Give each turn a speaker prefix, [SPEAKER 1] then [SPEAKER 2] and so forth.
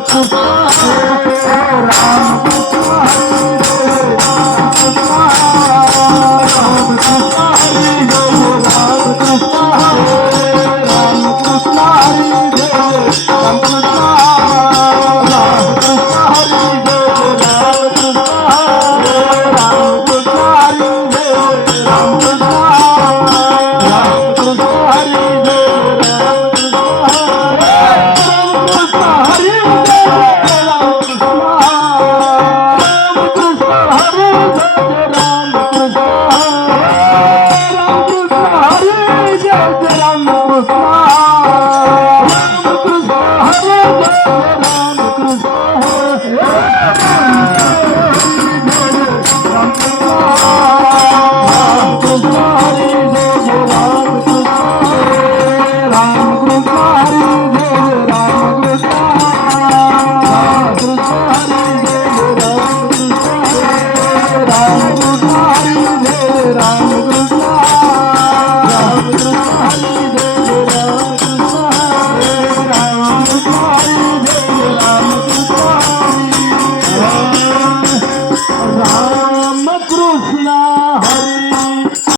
[SPEAKER 1] 啊啊啊不啊
[SPEAKER 2] Oh,
[SPEAKER 3] মুফলা হবে